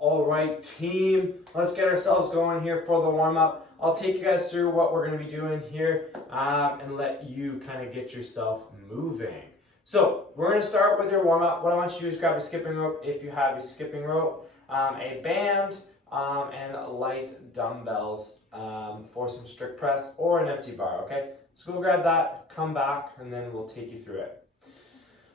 All right, team, let's get ourselves going here for the warm-up. I'll take you guys through what we're going to be doing here and let you kind of get yourself moving. So we're going to start with your warm-up. What I want you to do is grab a skipping rope if you have a skipping rope, a band, and light dumbbells for some strict press or an empty bar, okay? So go grab that, come back, and then we'll take you through it.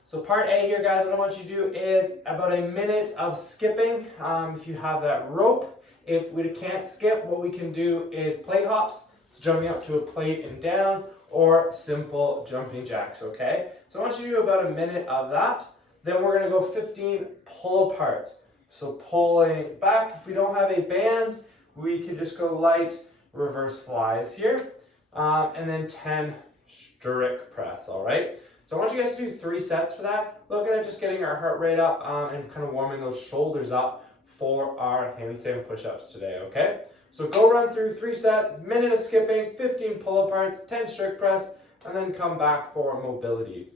So part A here, guys, what I want you to do is about a minute of skipping if you have that rope. If we can't skip, what we can do is plate hops, so jumping up to a plate and down, or simple jumping jacks, okay? So I want you to do about a minute of that. Then we're gonna go 15 pull aparts. So pulling back, if we don't have a band, we can just go light reverse flies here. And then 10 strict press, all right? So I want you guys to do 3 sets for that. Looking at just getting our heart rate up and kind of warming those shoulders up for our handstand push-ups today, okay? So go run through 3 sets, minute of skipping, 15 pull-aparts, 10 strict press, and then come back for mobility.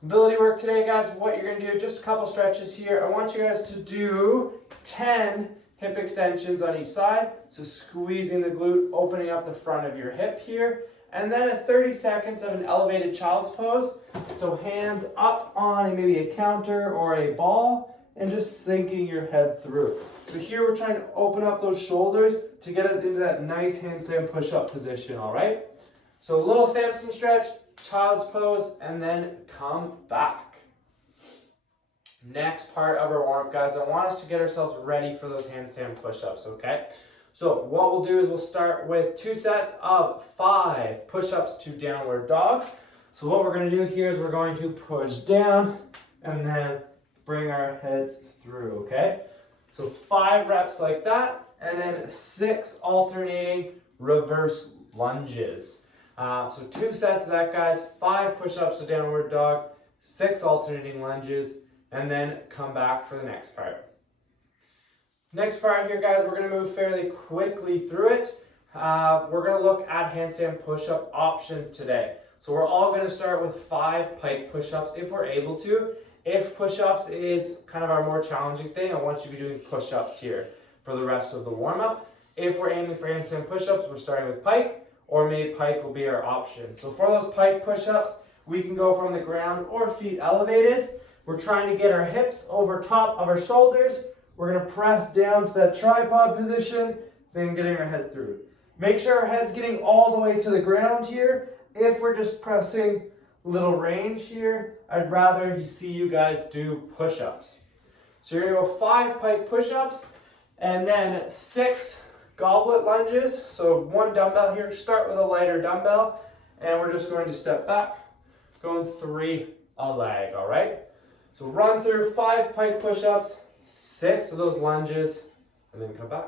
Mobility work today, guys, what you're gonna do, just a couple stretches here. I want you guys to do 10 hip extensions on each side. So squeezing the glute, opening up the front of your hip here. And then a 30 seconds of an elevated child's pose. So hands up on maybe a counter or a ball and just sinking your head through. So here we're trying to open up those shoulders to get us into that nice handstand push-up position, all right? So a little Samson stretch, child's pose, and then come back. Next part of our warm-up, guys, I want us to get ourselves ready for those handstand push-ups, okay? So what we'll do is we'll start with 2 sets of 5 push-ups to downward dog. So what we're going to do here is we're going to push down and then bring our heads through, okay? So 5 reps like that, and then 6 alternating reverse lunges. So 2 sets of that, guys, 5 push-ups to downward dog, 6 alternating lunges, and then come back for the next part. Next part here, guys, we're going to move fairly quickly through it. We're going to look at handstand push-up options today. So we're all going to start with 5 pike push-ups if we're able to. If push-ups is kind of our more challenging thing, I want you to be doing push-ups here for the rest of the warm-up. If we're aiming for handstand push-ups, we're starting with pike, or maybe pike will be our option. So for those pike push-ups, we can go from the ground or feet elevated. We're trying to get our hips over top of our shoulders. We're going to press down to that tripod position, then getting our head through. Make sure our head's getting all the way to the ground here. If we're just pressing little range here, I'd rather see you guys do push-ups. So you're going to go 5 pike push-ups and then 6 goblet lunges. So 1 dumbbell here. Start with a lighter dumbbell and we're just going to step back, going 3 a leg, all right? So run through 5 pike push-ups, 6 of those lunges, and then come back.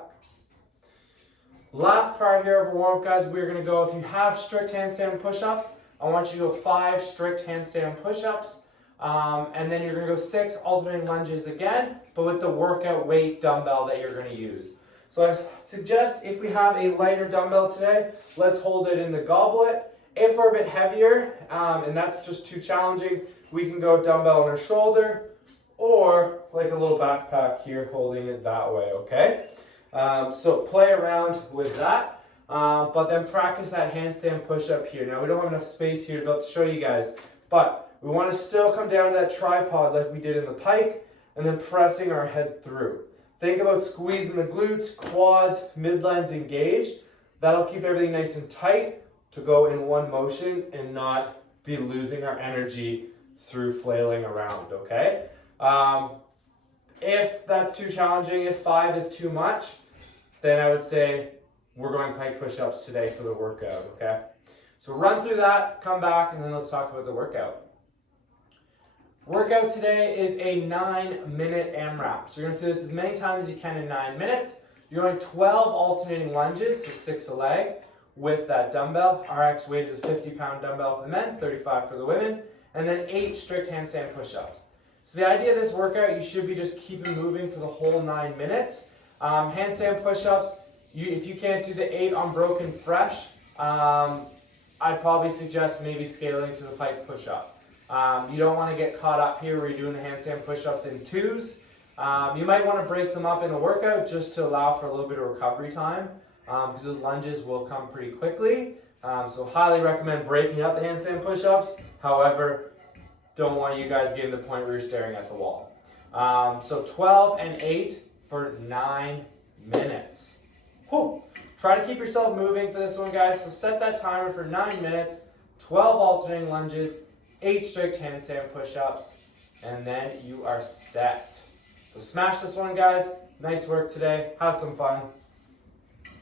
Last part here of our warm-up, guys, we're going to go, if you have strict handstand push-ups, I want you to go 5 strict handstand push-ups, and then you're going to go 6 alternating lunges again, but with the workout weight dumbbell that you're going to use. So I suggest if we have a lighter dumbbell today, let's hold it in the goblet. If we're a bit heavier, and that's just too challenging, we can go dumbbell on our shoulder, or like a little backpack here, holding it that way, okay? So play around with that, but then practice that handstand push-up here. Now we don't have enough space here to be able to show you guys, but we want to still come down to that tripod like we did in the pike, and then pressing our head through. Think about squeezing the glutes, quads, midlines engaged. That'll keep everything nice and tight to go in one motion and not be losing our energy through flailing around, okay? If that's too challenging, if 5 is too much, then I would say we're going pike push-ups today for the workout, okay? So run through that, come back, and then let's talk about the workout. Workout today is a 9-minute AMRAP. So you're going to do this as many times as you can in 9 minutes. You're doing 12 alternating lunges, so 6 a leg, with that dumbbell. RX weight is a 50-pound dumbbell for the men, 35 for the women, and then 8 strict handstand push-ups. So the idea of this workout, you should be just keeping moving for the whole 9 minutes. Handstand push-ups, if you can't do the 8 on broken fresh, I'd probably suggest maybe scaling to the pike push-up. You don't want to get caught up here where you're doing the handstand push-ups in 2s. You might want to break them up in a workout just to allow for a little bit of recovery time, because those lunges will come pretty quickly. So highly recommend breaking up the handstand push-ups. However, don't want you guys getting to the point where you're staring at the wall. So 12 and 8 for 9 minutes. Whew. Try to keep yourself moving for this one, guys. So set that timer for 9 minutes, 12 alternating lunges, 8 strict handstand push-ups, and then you are set. So smash this one, guys. Nice work today. Have some fun.